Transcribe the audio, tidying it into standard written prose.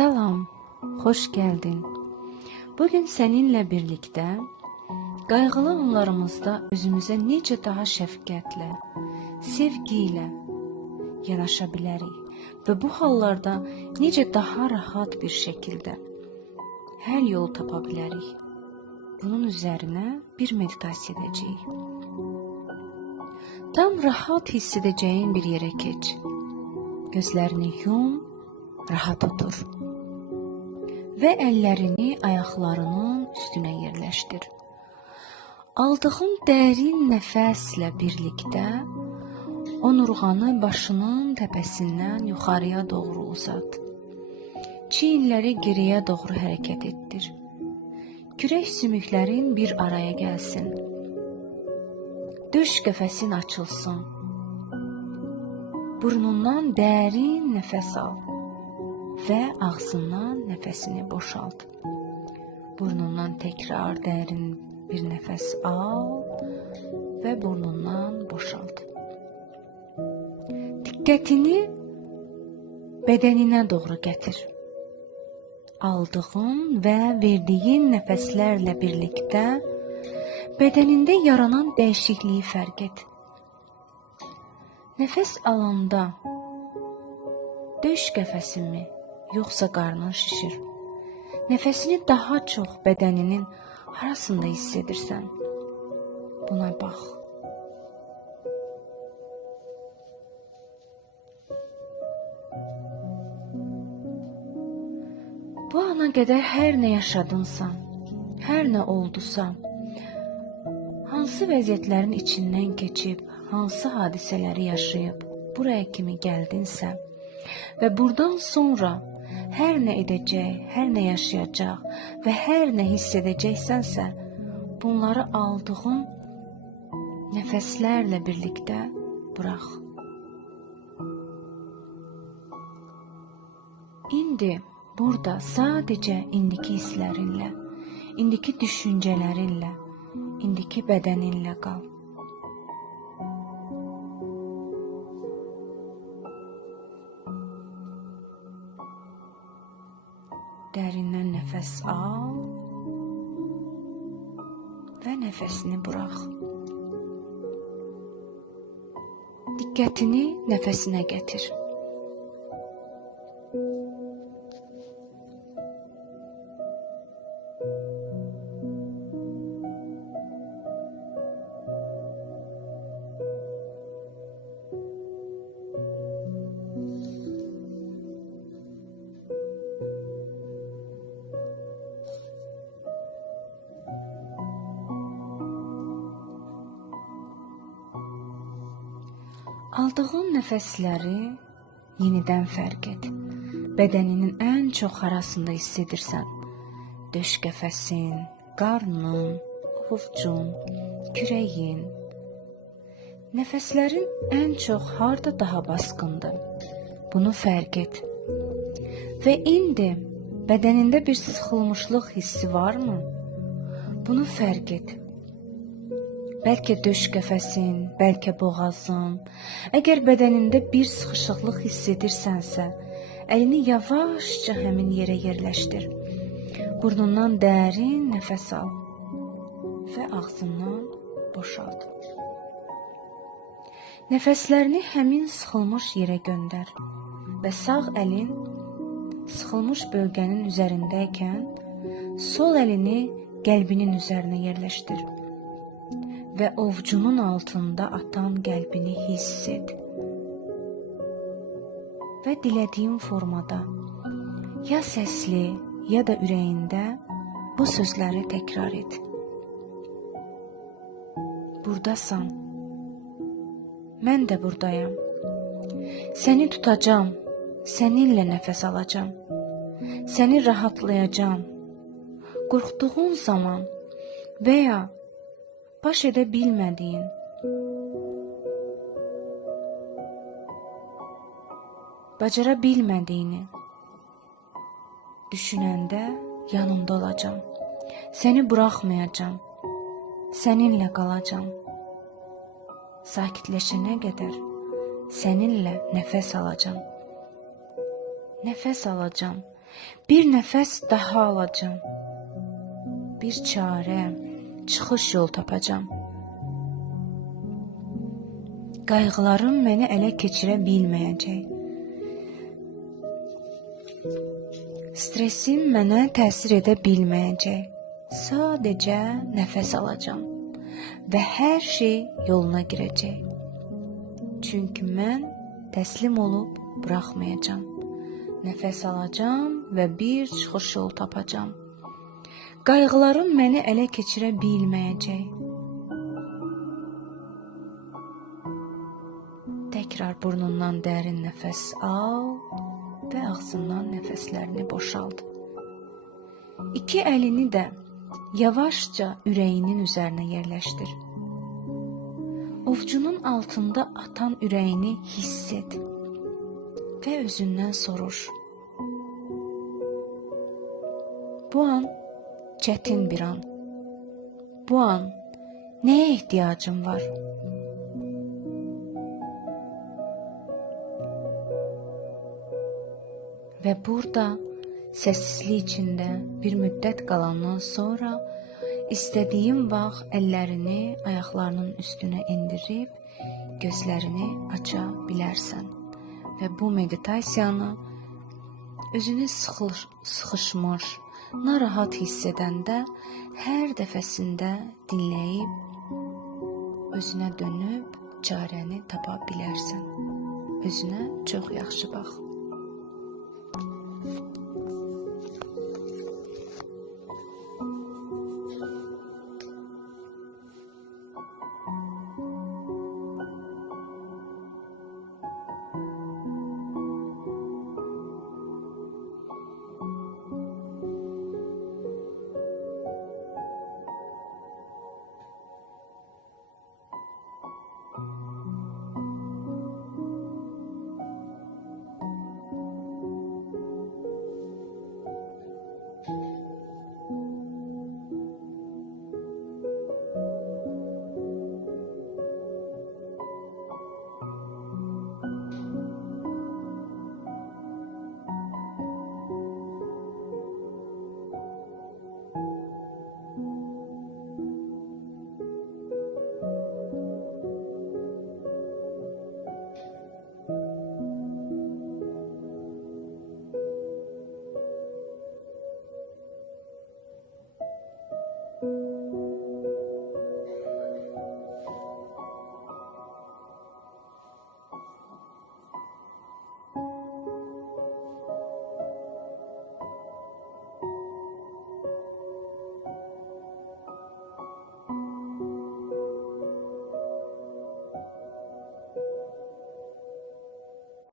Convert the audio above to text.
Salam, hoş geldin. Bugün seninle birlikte qaygılı anlarımızda özümüze necə daha şəfqətlə, sevgiyle yanaşa bilərik və bu hallarda necə daha rahat bir şekilde həll yolu tapa bilərik. Bunun üzerine bir meditasiya edəcəyik. Tam rahat hiss edeceğin bir yere geç. Gözlerini yum, rahat otur. Ve ellerini ayaklarının üstüne yerleştir. Aldığın derin nefesle birlikte onurğanı başının tepesinden yukarıya doğru uzat. Çiğinleri geriye doğru hareket ettir. Kürək sümüklerin bir araya gelsin. Döş qəfəsin açılsın. Burnundan derin nefes al ve ağzından nefesini boşalt. Burnundan tekrar derin bir nefes al ve burnundan boşalt. Dikkatini bedenine doğru getir. Aldığın ve verdiğin nefeslerle birlikte bedeninde yaranan değişikliği fark et. Nefes alanda döş qəfəsin mi, yoksa qarnın şişir? Nefesini daha çok bedeninin harasında hissedirsən? Buna bax. Bu ana qədər hər nə yaşadınsa, hər nə oldusa, hansı vəziyyətlərin içindən keçib, hansı hadisələri yaşayıb, buraya kimi gəldinsə və buradan sonra hər nə edəcək, hər nə yaşayacaq və hər nə hiss edəcəksənsə, bunları aldığın nəfəslərlə birlikdə burax. İndi burada sadəcə indiki hisslərinlə, indiki düşüncələrinlə, indiki bədəninlə qal. Dərindən nəfəs al və nəfəsini burax. Diqqətini nəfəsinə gətir. Aldığın nəfəsləri yenidən fərq et. Bədəninin ən çox harasında hiss edirsən? Döş qəfəsin, qarnın, ovcun, kürəyin. Nəfəslərin ən çox harda daha basqındır? Bunu fərq et. Və indi bədənində bir sıxılmışlıq hissi varmı? Bunu fərq et. Bəlkə döş qəfəsin, bəlkə boğazın. Əgər bədənində bir sıxışıqlıq hiss edirsənsə, əlini yavaşca həmin yerə yerləşdir. Burnundan dərin nəfəs al və ağzından boşalt. Nəfəslərini həmin sıxılmış yerə göndər və sağ əlin sıxılmış bölgənin üzərindəykən, sol əlini qəlbinin üzərinə yerləşdir. Və ovcunun altında atan qəlbini hiss et. Və dilediğin formada, ya səsli, ya da ürəyində bu sözləri təkrar et. Buradasan. Mən də buradayam. Səni tutacağım. Səninlə nəfəs alacağım. Səni rahatlayacağım. Qorxduğun zaman və ya baş edə bilmədiyin, bacara bilmədiyini düşünəndə yanında olacağım. Səni buraxmayacağım. Səninlə qalacağım. Sakitləşənə qədər səninlə nəfəs alacağım. Nəfəs alacağım Bir nəfəs daha alacağam. Bir çarə, çıxış yol tapacağam. Qayğılarım məni ələ keçirə bilməyəcək. Stresim mənə təsir edə bilməyəcək. Sadəcə nəfəs alacağam və hər şey yoluna girəcək. Çünki mən təslim olub buraxmayacağam. Nəfəs alacağam və bir çıxış yol tapacağam. Qayğılarım məni ələ keçirə bilməyəcək. Təkrar burnundan dərin nəfəs al və ağzından nəfəslərini boşalt. İki əlini də yavaşca ürəyinin üzərinə yerləşdir. Ovcunun altında atan ürəyini hiss et və özündən soruş. Bu an çətin bir an. Bu an nəyə ehtiyacım var? Və burada səssizlik içində bir müddət qalandan sonra istədiyin vaxt əllərini ayaqlarının üstünə endirib gözlərini aça bilərsən. Və bu meditasiyanı özünü sıxışmış, narahat hiss edəndə hər dəfəsində dinləyib özünə dönüb çarəni tapa bilərsən. Özünə çox yaxşı bax.